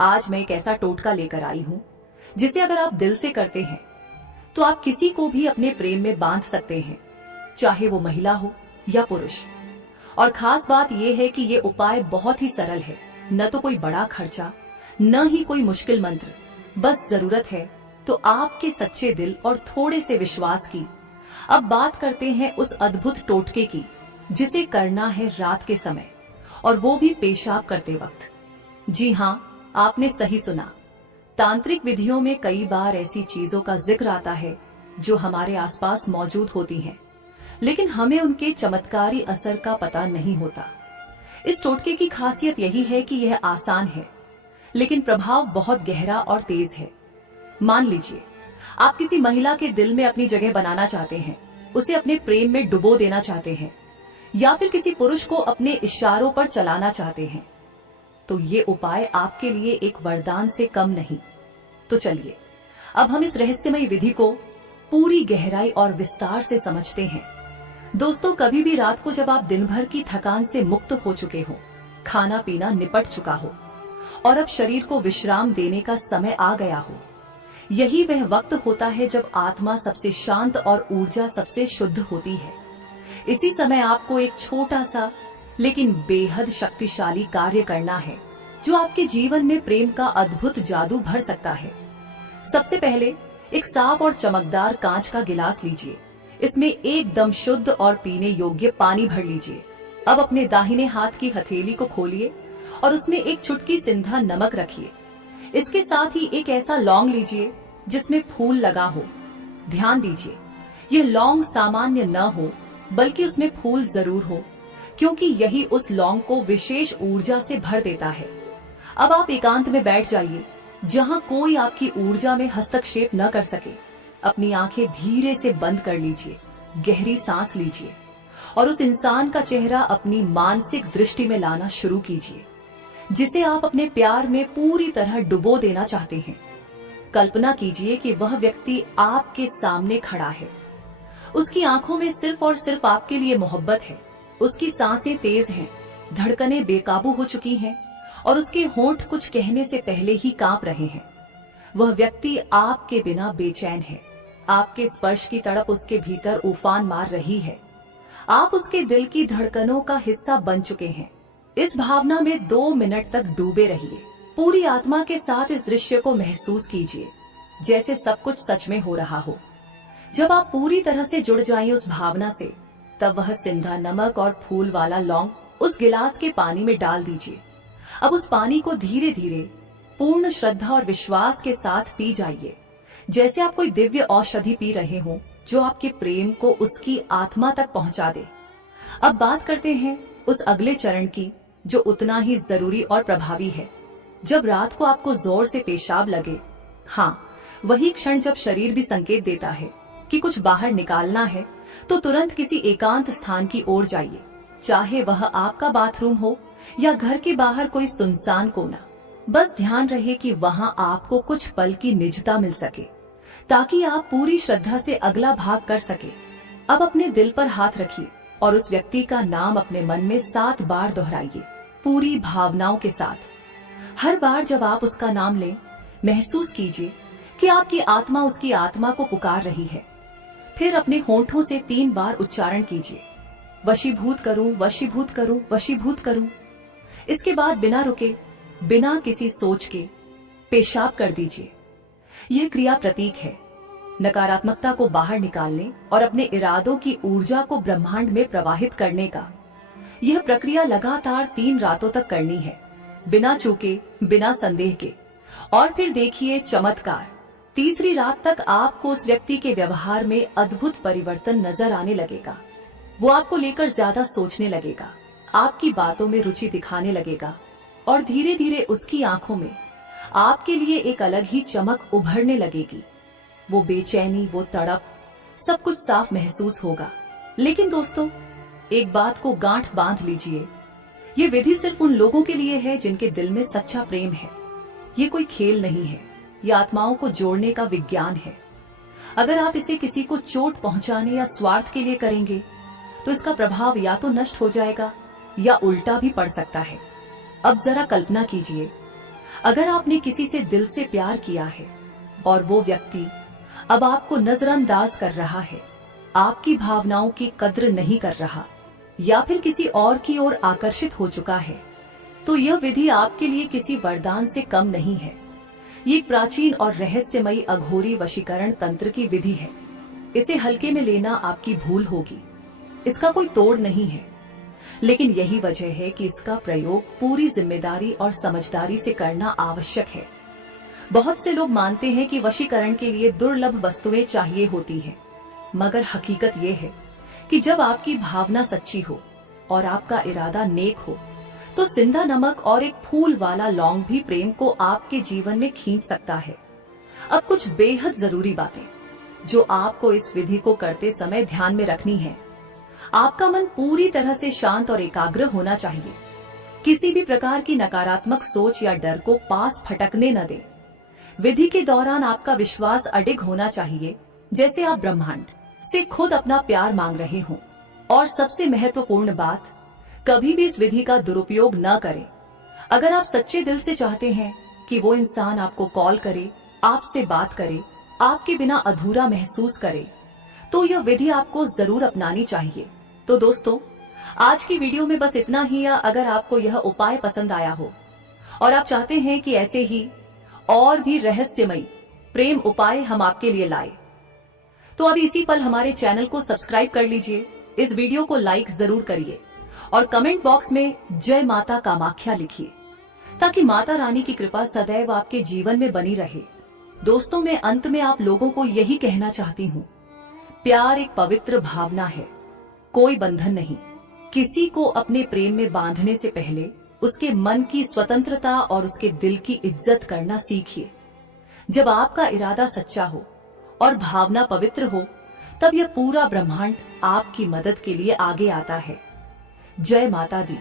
आज मैं एक ऐसा टोटका लेकर आई हूँ जिसे अगर आप दिल से करते हैं तो आप किसी को भी अपने प्रेम में बांध सकते हैं, चाहे वो महिला हो या पुरुष। और खास बात यह है कि ये उपाय बहुत ही सरल है, न तो कोई बड़ा खर्चा, न ही कोई मुश्किल मंत्र। बस जरूरत है तो आपके सच्चे दिल और थोड़े से विश्वास की। अब बात करते हैं उस अद्भुत टोटके की जिसे करना है रात के समय, और वो भी पेशाब करते वक्त। जी हाँ, आपने सही सुना। तांत्रिक विधियों में कई बार ऐसी चीजों का जिक्र आता है जो हमारे आसपास मौजूद होती हैं, लेकिन हमें उनके चमत्कारी असर का पता नहीं होता। इस टोटके की खासियत यही है कि यह आसान है, लेकिन प्रभाव बहुत गहरा और तेज है। मान लीजिए आप किसी महिला के दिल में अपनी जगह बनाना चाहते हैं, उसे अपने प्रेम में डुबो देना चाहते हैं, या फिर किसी पुरुष को अपने इशारों पर चलाना चाहते हैं, तो ये उपाय आपके लिए एक वरदान से कम नहीं। तो चलिए अब हम इस रहस्यमयी विधि को पूरी गहराई और विस्तार से समझते हैं। दोस्तों, कभी भी रात को जब आप दिन भर की थकान से मुक्त हो चुके हो, खाना पीना निपट चुका हो और अब शरीर को विश्राम देने का समय आ गया हो, यही वह वक्त होता है जब आत्मा सबसे शांत और ऊर्जा सबसे शुद्ध होती है। इसी समय आपको एक छोटा सा लेकिन बेहद शक्तिशाली कार्य करना है जो आपके जीवन में प्रेम का अद्भुत जादू भर सकता है। सबसे पहले एक साफ और चमकदार कांच का गिलास लीजिए। इसमें एकदम शुद्ध और पीने योग्य पानी भर लीजिए। अब अपने दाहिने हाथ की हथेली को खोलिए और उसमें एक चुटकी सिंधा नमक रखिए। इसके साथ ही एक ऐसा लौंग लीजिए जिसमें फूल लगा हो। ध्यान दीजिए, यह लौंग सामान्य न हो, बल्कि उसमें फूल जरूर हो, क्योंकि यही उस लौंग को विशेष ऊर्जा से भर देता है। अब आप एकांत में बैठ जाइए, जहां कोई आपकी ऊर्जा में हस्तक्षेप न कर सके। अपनी आंखें धीरे से बंद कर लीजिए, गहरी सांस लीजिए और उस इंसान का चेहरा अपनी मानसिक दृष्टि में लाना शुरू कीजिए जिसे आप अपने प्यार में पूरी तरह डुबो देना चाहते हैं। कल्पना कीजिए कि वह व्यक्ति आपके सामने खड़ा है। उसकी आंखों में सिर्फ और सिर्फ आपके लिए मोहब्बत है। उसकी सांसें तेज हैं, धड़कनें बेकाबू हो चुकी हैं और उसके होंठ कुछ कहने से पहले ही कांप रहे हैं। वह व्यक्ति आपके बिना बेचैन है। आपके स्पर्श की तड़प उसके भीतर उफान मार रही है। आप उसके दिल की धड़कनों का हिस्सा बन चुके हैं। इस भावना में 2 मिनट तक डूबे रहिए। पूरी आत्मा के साथ इस दृश्य को महसूस कीजिए जैसे सब कुछ सच में हो रहा हो। जब आप पूरी तरह से जुड़ जाएं उस भावना से, तब वह सिंधा नमक और फूल वाला लौंग उस गिलास के पानी में डाल दीजिए। अब उस पानी को धीरे धीरे पूर्ण श्रद्धा और विश्वास के साथ पी जाइए, जैसे आप कोई दिव्य औषधि पी रहे हो जो आपके प्रेम को उसकी आत्मा तक पहुंचा दे। अब बात करते हैं उस अगले चरण की, जो उतना ही जरूरी और प्रभावी है। जब रात को आपको जोर से पेशाब लगे, हाँ, वही क्षण जब शरीर भी संकेत देता है कि कुछ बाहर निकालना है, तो तुरंत किसी एकांत स्थान की ओर जाइए, चाहे वह आपका बाथरूम हो या घर के बाहर कोई सुनसान कोना। बस ध्यान रहे कि वहां आपको कुछ पल की निजता मिल सके, ताकि आप पूरी श्रद्धा से अगला भाग कर सके। अब अपने दिल पर हाथ रखिए और उस व्यक्ति का नाम अपने मन में 7 बार दोहराइए, पूरी भावनाओं के साथ। हर बार जब आप उसका नाम लें, महसूस कीजिए कि आपकी आत्मा उसकी आत्मा को पुकार रही है। फिर अपने होंठों से 3 बार उच्चारण कीजिए, वशीभूत करूं, वशीभूत करूं, वशीभूत करूं। इसके बाद बिना रुके, बिना किसी सोच के पेशाब कर दीजिए। यह क्रिया प्रतीक है नकारात्मकता को बाहर निकालने और अपने इरादों की ऊर्जा को ब्रह्मांड में प्रवाहित करने का। यह प्रक्रिया लगातार 3 रातों तक करनी है, बिना चूके, बिना संदेह के। और फिर देखिए चमत्कार, तीसरी रात तक आपको उस व्यक्ति के व्यवहार में अद्भुत परिवर्तन नजर आने लगेगा। वो आपको लेकर ज्यादा सोचने लगेगा, आपकी बातों में रुचि दिखाने लगेगा और धीरे धीरे उसकी आंखों में आपके लिए एक अलग ही चमक उभरने लगेगी। वो बेचैनी, वो तड़प, सब कुछ साफ महसूस होगा। लेकिन दोस्तों, एक बात को गांठ बांध लीजिए, ये विधि सिर्फ उन लोगों के लिए है जिनके दिल में सच्चा प्रेम है। ये कोई खेल नहीं है, ये आत्माओं को जोड़ने का विज्ञान है। अगर आप इसे किसी को चोट पहुंचाने या स्वार्थ के लिए करेंगे, तो इसका प्रभाव या तो नष्ट हो जाएगा या उल्टा भी पड़ सकता है। अब जरा कल्पना कीजिए, अगर आपने किसी से दिल से प्यार किया है और वो व्यक्ति अब आपको नजरअंदाज कर रहा है, आपकी भावनाओं की कद्र नहीं कर रहा या फिर किसी और की ओर आकर्षित हो चुका है, तो यह विधि आपके लिए किसी वरदान से कम नहीं है। ये एक प्राचीन और रहस्यमयी अघोरी वशीकरण तंत्र की विधि है। इसे हल्के में लेना आपकी भूल होगी। इसका कोई तोड़ नहीं है, लेकिन यही वजह है कि इसका प्रयोग पूरी जिम्मेदारी और समझदारी से करना आवश्यक है। बहुत से लोग मानते हैं कि वशीकरण के लिए दुर्लभ वस्तुएं चाहिए होती हैं, मगर हकीकत यह है कि जब आपकी भावना सच्ची हो और आपका इरादा नेक हो, तो सिंधा नमक और एक फूल वाला लौंग भी प्रेम को आपके जीवन में खींच सकता है। अब कुछ बेहद जरूरी बातें जो आपको इस विधि को करते समय ध्यान में रखनी है। आपका मन पूरी तरह से शांत और एकाग्र होना चाहिए। किसी भी प्रकार की नकारात्मक सोच या डर को पास फटकने न दें। विधि के दौरान आपका विश्वास अडिग होना चाहिए, जैसे आप ब्रह्मांड से खुद अपना प्यार मांग रहे हों। और सबसे महत्वपूर्ण बात, कभी भी इस विधि का दुरुपयोग न करें। अगर आप सच्चे दिल से चाहते हैं कि वो इंसान आपको कॉल करे, आपसे बात करे, आपके बिना अधूरा महसूस करे, तो यह विधि आपको जरूर अपनानी चाहिए। तो दोस्तों, आज की वीडियो में बस इतना ही। या अगर आपको यह उपाय पसंद आया हो और आप चाहते हैं कि ऐसे ही और भी रहस्यमयी प्रेम उपाय हम आपके लिए लाए, तो अभी इसी पल हमारे चैनल को सब्सक्राइब कर लीजिए, इस वीडियो को लाइक जरूर करिए और कमेंट बॉक्स में जय माता कामाख्या लिखिए, ताकि माता रानी की कृपा सदैव आपके जीवन में बनी रहे। दोस्तों, मैं अंत में आप लोगों को यही कहना चाहती हूँ, प्यार एक पवित्र भावना है, कोई बंधन नहीं। किसी को अपने प्रेम में बांधने से पहले उसके मन की स्वतंत्रता और उसके दिल की इज्जत करना सीखिए। जब आपका इरादा सच्चा हो और भावना पवित्र हो, तब यह पूरा ब्रह्मांड आपकी मदद के लिए आगे आता है। जय माता दी।